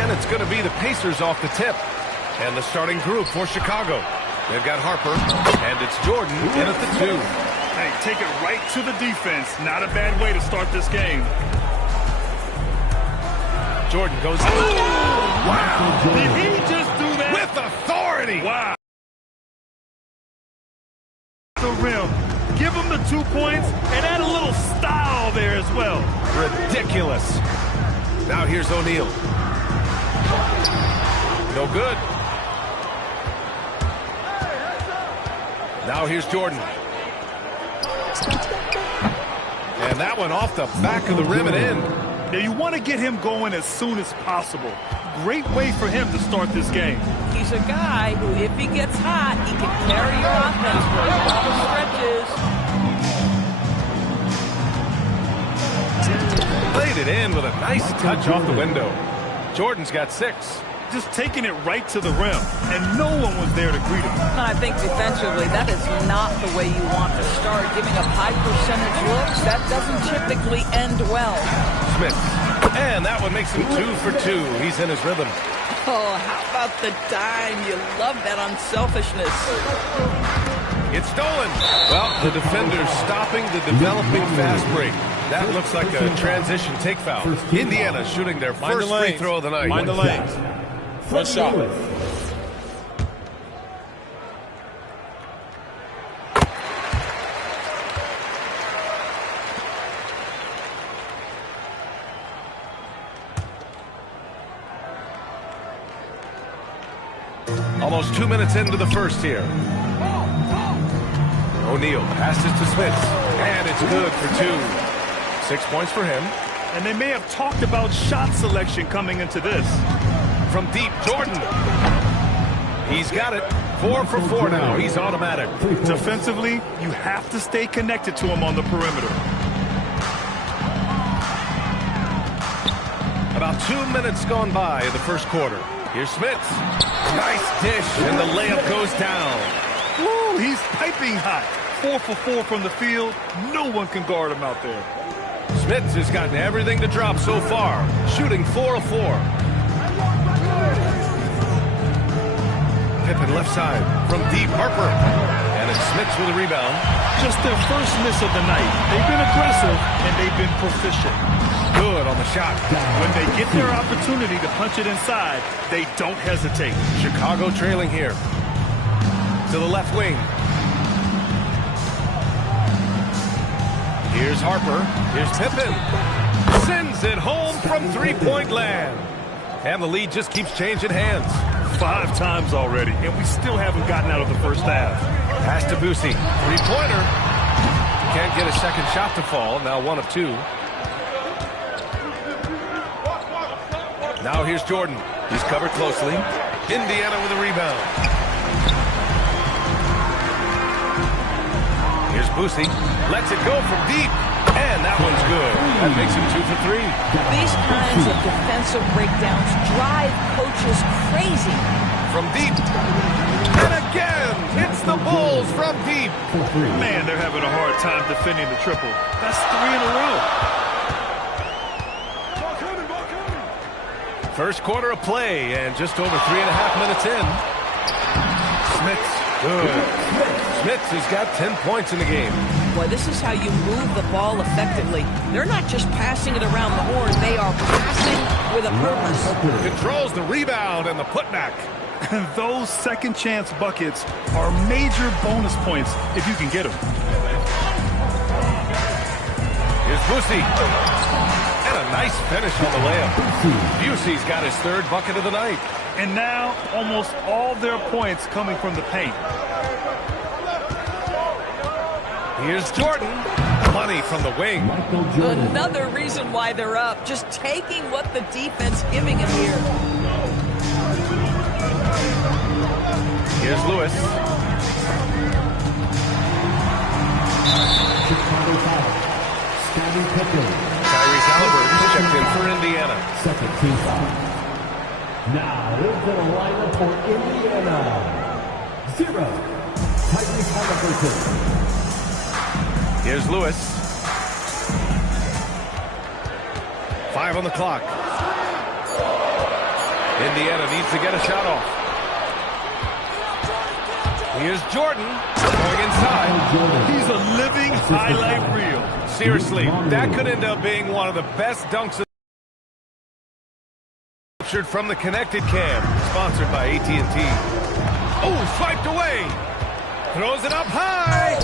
And it's going to be the Pacers off the tip. And the starting group for Chicago. They've got Harper, and it's Jordan in at the 2. Hey, take it right to the defense. Not a bad way to start this game. Jordan goes. Oh, wow! Did he just do that? With authority! Wow. The rim. Give him the 2 points and add a little style there as well. Ridiculous. Now here's O'Neal. No good. Now here's Jordan. And that one off the back of the rim and in. Now you want to get him going as soon as possible. Great way for him to start this game. He's a guy who, if he gets hot, he can carry your offense for long stretches. Played it in with a nice touch off the window. Jordan's got 6. Just taking it right to the rim, and no one was there to greet him. I think defensively, that is not the way you want to start. Giving up high percentage looks, that doesn't typically end well. Smith. And that one makes him 2 for 2. He's in his rhythm. Oh, how about the dime? You love that unselfishness. It's stolen. Well, the defender's stopping the developing fast break. That looks like a transition take foul. Indiana shooting their first free throw of the night. Mind the lanes. One shot. Almost 2 minutes into the first here. O'Neal passes to Smith, and it's good for 2. 6 points for him. And they may have talked about shot selection coming into this. From deep, Jordan. He's got it. 4 for 4 now. He's automatic. Defensively, you have to stay connected to him on the perimeter. About 2 minutes gone by in the first quarter. Here's Smith. Nice dish, and the layup goes down. Woo, he's piping hot. 4 for 4 from the field. No one can guard him out there. Smith has gotten everything to drop so far, shooting 4 of 4. Pippen left side from deep, Harper. And it's Smith with a rebound. Just their first miss of the night. They've been aggressive, and they've been proficient. Good on the shot. When they get their opportunity to punch it inside, they don't hesitate. Chicago trailing here. To the left wing. Here's Harper. Here's Pippen. Sends it home from three-point land. And the lead just keeps changing hands. 5 times already, and we still haven't gotten out of the first half. Pass to Boosie. Three-pointer. Can't get a second shot to fall. Now 1 of 2. Now here's Jordan. He's covered closely. Indiana with a rebound. Here's Boosie. Lets it go from deep. And that one's good. That makes him 2 for 3. These kinds of defensive breakdowns drive coaches crazy. From deep. And again, hits the Bulls from deep. Man, they're having a hard time defending the triple. That's 3 in a row. First quarter of play, and just over 3.5 minutes in. Smith, good. Smith has got 10 points in the game. Boy, this is how you move the ball effectively. They're not just passing it around the horn. They are passing with a purpose. Controls the rebound and the putback. And those second chance buckets are major bonus points if you can get them. Here's Boosie. And a nice finish on the layup. Busey's got his 3rd bucket of the night. And now almost all their points coming from the paint. Here's Jordan. Money from the wing. Another reason why they're up. Just taking what the defense giving him here. Here's Lewis. Tyrese Halliburton checked in for Indiana. Second team foul. Now into the lineup for Indiana. 0. Tyrese Halliburton. Here's Lewis. 5 on the clock. Indiana needs to get a shot off. Here's Jordan going inside. He's a living highlight reel. Seriously, that could end up being one of the best dunks from the Connected Cam, sponsored by AT&T. Oh, swiped away. Throws it up high.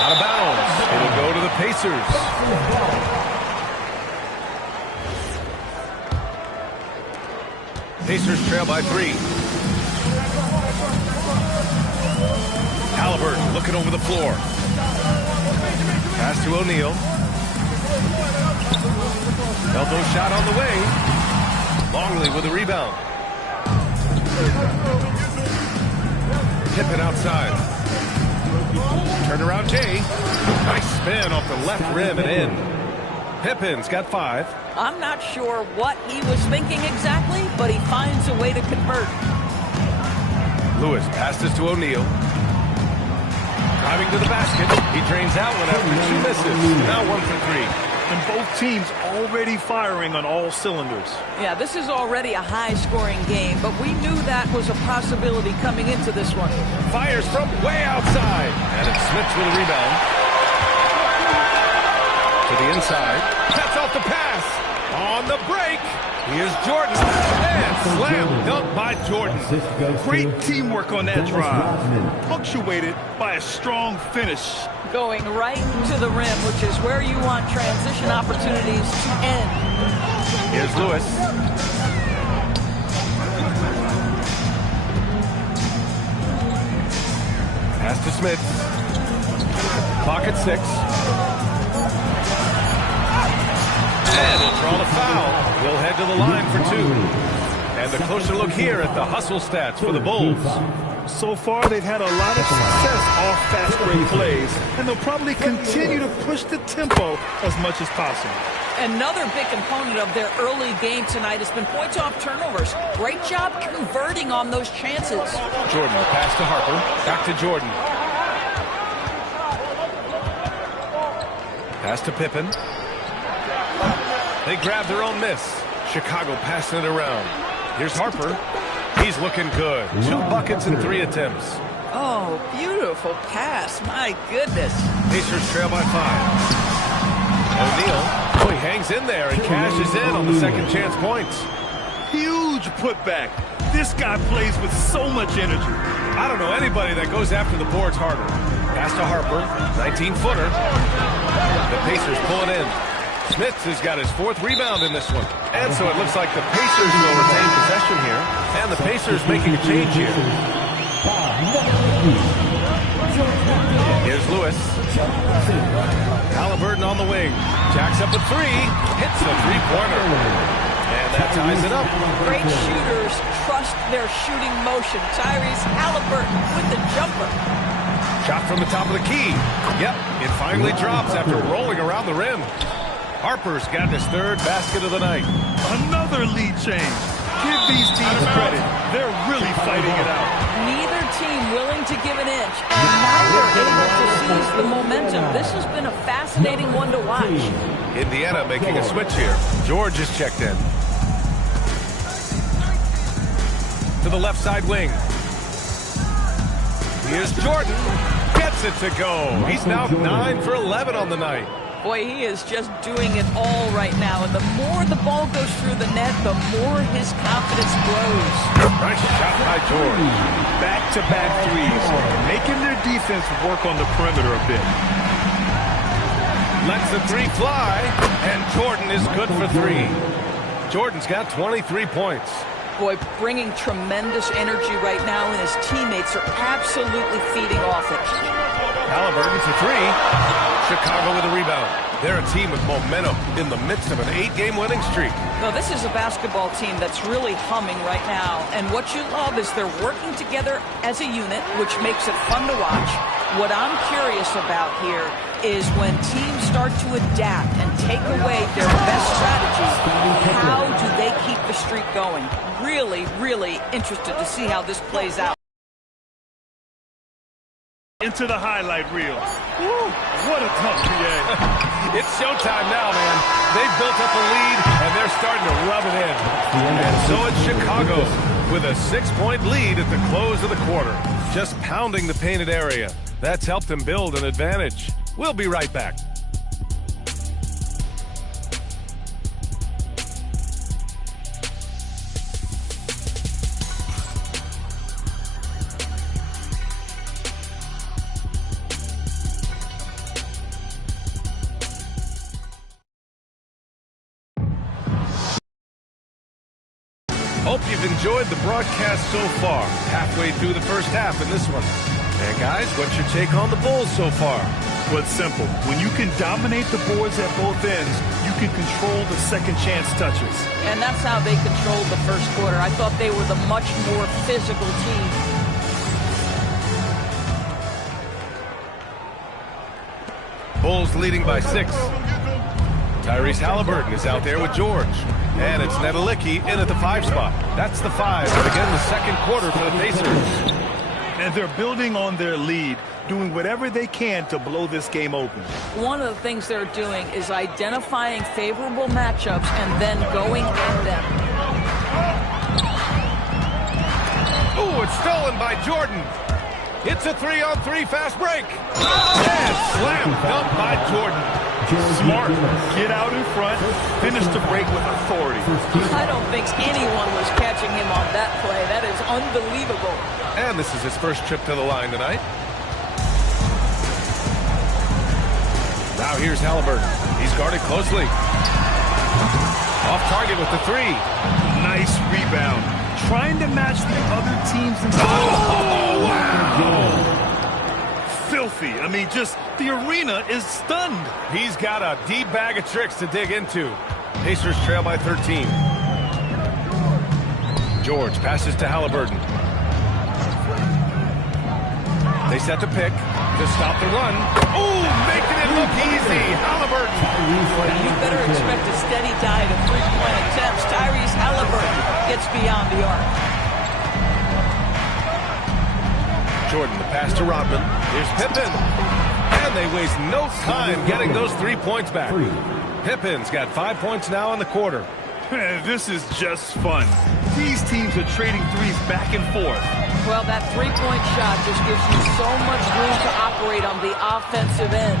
Out of bounds. It'll go to the Pacers. Pacers trail by 3. Halliburton looking over the floor. Pass to O'Neal. Elbow shot on the way. Longley with a rebound. Pippen outside. Turnaround Jay. Nice spin off the left rim and in. Pippen's got 5. I'm not sure what he was thinking exactly, but he finds a way to convert. Lewis passes to O'Neal. Driving to the basket. He drains out one after 2 misses. Now 1 for 3. And both teams already firing on all cylinders. Yeah, this is already a high-scoring game, but we knew that was a possibility coming into this one. Fires from way outside. And it's Smith with a rebound. To the inside. Cuts off the pass. On the break. Here's Jordan. And slam dunk by Jordan. Great teamwork on that drive. Punctuated by a strong finish. Going right to the rim, which is where you want transition opportunities to end. Here's Lewis. Pass to Smith. Clock at 6. And he'll draw the foul. He'll head to the line for 2. And the closer look here at the hustle stats for the Bulls. So far, they've had a lot of success off fast break plays, and they'll probably continue to push the tempo as much as possible. Another big component of their early game tonight has been points off turnovers. Great job converting on those chances. Jordan, the pass to Harper. Back to Jordan. Pass to Pippen. They grab their own miss. Chicago passing it around. Here's Harper. He's looking good. 2 buckets in 3 attempts. Oh, beautiful pass. My goodness. Pacers trail by 5. O'Neal. Oh, he hangs in there and cashes in on the second chance points. Huge putback. This guy plays with so much energy. I don't know anybody that goes after the boards harder. Pass to Harper. 19-footer. The Pacers pull it in. Smith has got his 4th rebound in this one. And so it looks like the Pacers will retain possession here. And the Pacers making a change here. Here's Lewis. Halliburton on the wing. Jacks up a 3. Hits a 3-pointer. And that ties it up. Great shooters trust their shooting motion. Tyrese Halliburton with the jumper. Shot from the top of the key. Yep, it finally drops after rolling around the rim. Harper's got his 3rd basket of the night. Another lead change. Give these teams credit. They're really fighting it out. Neither team willing to give an inch, and neither able to seize the momentum. This has been a fascinating one to watch. Indiana making a switch here. George is checked in. To the left side wing. Here's Jordan. Gets it to go. He's now 9 for 11 on the night. Boy, he is just doing it all right now. And the more the ball goes through the net, the more his confidence grows. Nice shot by George. Back-to-back threes, making their defense work on the perimeter a bit. Lets the 3 fly, and Jordan is good for 3. Jordan's got 23 points. Boy, bringing tremendous energy right now, and his teammates are absolutely feeding off it. Halliburton for 3. Chicago with a rebound. They're a team with momentum in the midst of an 8-game winning streak. No, this is a basketball team that's really humming right now. And what you love is they're working together as a unit, which makes it fun to watch. What I'm curious about here is when teams start to adapt and take away their best strategies, how do they keep the streak going? Really, really interested to see how this plays out. Into the highlight reel. Woo, what a tough PA. It's showtime now, man. They've built up a lead, and they're starting to rub it in. And so it's Chicago with a 6-point lead at the close of the quarter. Just pounding the painted area. That's helped them build an advantage. We'll be right back. Hope you've enjoyed the broadcast so far. Halfway through the first half in this one. And guys, what's your take on the Bulls so far? Well, it's simple. When you can dominate the boards at both ends, you can control the second chance touches. And that's how they controlled the first quarter. I thought they were the much more physical team. Bulls leading by 6. Tyrese Halliburton is out there with George. And it's Nedelicki in at the 5 spot. That's the 5. But again, the second quarter for the Pacers. And they're building on their lead, doing whatever they can to blow this game open. One of the things they're doing is identifying favorable matchups and then going at them. Ooh, it's stolen by Jordan. It's a 3-on-3 fast break. And slam dunk by Jordan. Smart. Get out in front. Finish the break with authority. I don't think anyone was catching him on that play. That is unbelievable. And this is his first trip to the line tonight. Now here's Halliburton. He's guarded closely. Off target with the 3. Nice rebound. Trying to match the other team's... Oh, wow! Filthy. I mean, just the arena is stunned. He's got a deep bag of tricks to dig into. Pacers trail by 13. George passes to Halliburton. They set the pick to stop the run. Ooh, making it look easy. Halliburton. You better expect a steady diet of 3-point attempts. Tyrese Halliburton gets beyond the arc. Jordan, the pass to Rodman. Here's Pippen. And they waste no time getting those 3 points back. Pippen's got 5 points now in the quarter. Man, this is just fun. These teams are trading threes back and forth. Well, that 3-point shot just gives you so much room to operate on the offensive end.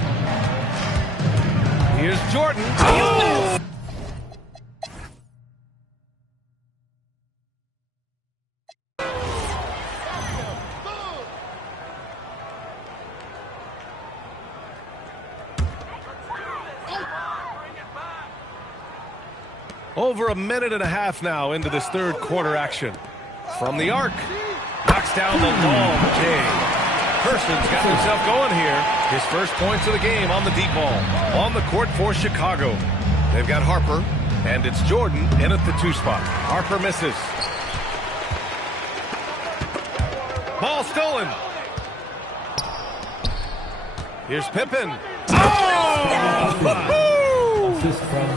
Here's Jordan. Oh! Over a minute and a half now into this third quarter action. From the arc. Knocks down the long J. Person's got himself going here. His first points of the game on the deep ball. On the court for Chicago. They've got Harper. And it's Jordan in at the 2 spot. Harper misses. Ball stolen. Here's Pippen. Oh! Assist from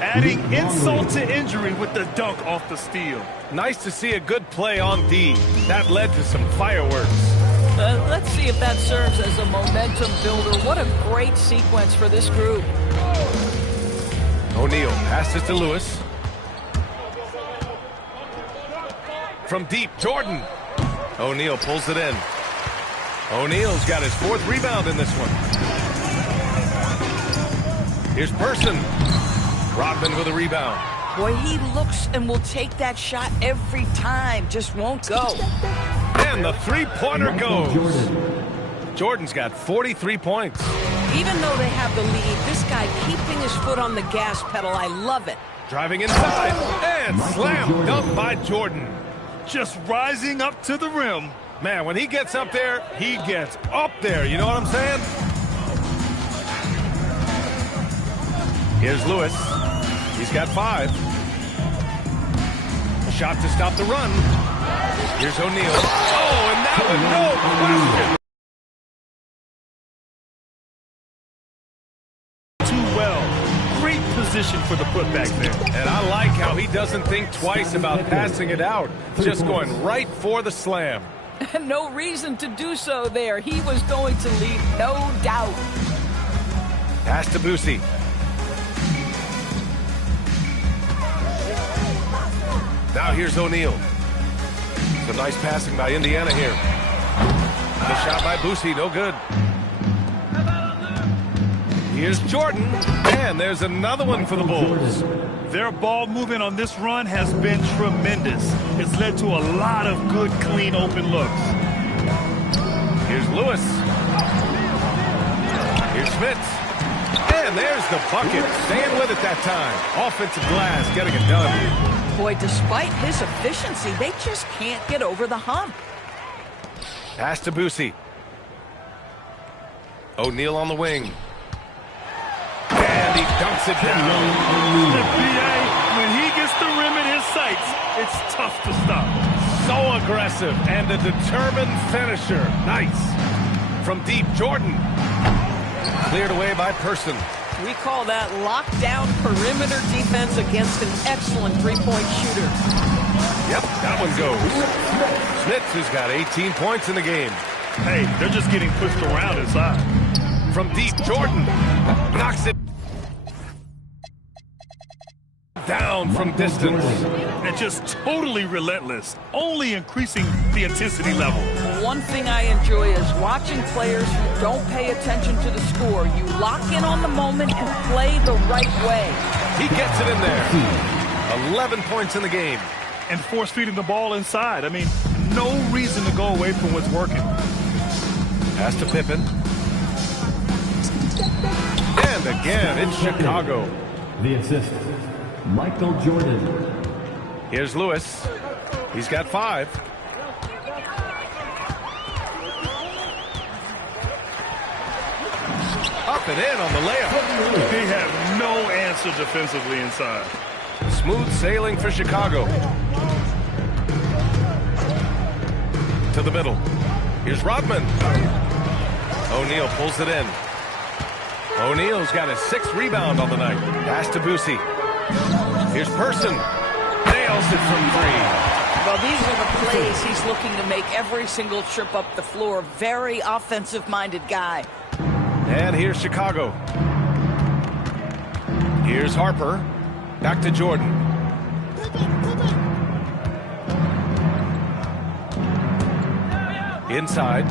Adding insult to injury with the dunk off the steal. Nice to see a good play on D. That led to some fireworks. Let's see if that serves as a momentum builder. What a great sequence for this group. O'Neal passes to Lewis. From deep, Jordan. O'Neal pulls it in. O'Neal's got his 4th rebound in this one. Here's Person. Rodman with a rebound. Boy, he looks and will take that shot every time. Just won't go. And the 3-pointer goes. Jordan's got 43 points. Even though they have the lead, this guy keeping his foot on the gas pedal, I love it. Driving inside and slam dunk by Jordan. Just rising up to the rim. Man, when he gets up there, he gets up there. You know what I'm saying? Here's Lewis. He's got 5. Shot to stop the run. Here's O'Neal. Oh, and that was no question. Too well. Great position for the putback there. And I like how he doesn't think twice about passing it out. Just going right for the slam. No reason to do so there. He was going to lead, no doubt. Pass to Boosie. Now here's O'Neal. Some nice passing by Indiana here. The shot by Boosie, no good. Here's Jordan, and there's another one for the Bulls. Their ball movement on this run has been tremendous. It's led to a lot of good, clean, open looks. Here's Lewis. Here's Smith. And there's the bucket. Staying with it that time. Offensive glass, getting it done. Boy, despite his efficiency, they just can't get over the hump. Pass to Boosie. O'Neal on the wing. And he dunks it down. The PA, when he gets the rim in his sights, it's tough to stop. So aggressive and a determined finisher. Nice. From deep, Jordan. Cleared away by Person. We call that lockdown perimeter defense against an excellent three-point shooter. Yep, that one goes. Smith has got 18 points in the game. Hey, they're just getting pushed around inside. From deep, Jordan knocks it down from distance. And just totally relentless, only increasing the intensity level. One thing I enjoy is watching players who don't pay attention to the score. You lock in on the moment and play the right way. He gets it in there. 11 points in the game. And force feeding the ball inside. I mean, no reason to go away from what's working. Pass to Pippen. And again, it's Chicago. The assist, Michael Jordan. Here's Lewis. He's got 5. Up and in on the layup. They have no answer defensively inside. Smooth sailing for Chicago. To the middle. Here's Rodman. O'Neal pulls it in. O'Neal's got his 6th rebound on the night. Pass to Boosie. Here's Person. Nails it from 3. Well, these are the plays he's looking to make every single trip up the floor. Very offensive-minded guy. And here's Chicago. Here's Harper. Back to Jordan. Inside.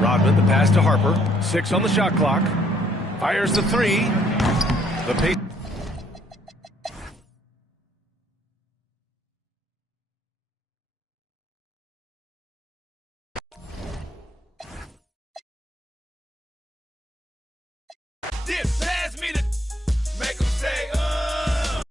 Rodman, the pass to Harper. 6 on the shot clock. Fires the 3. The pace. Dip.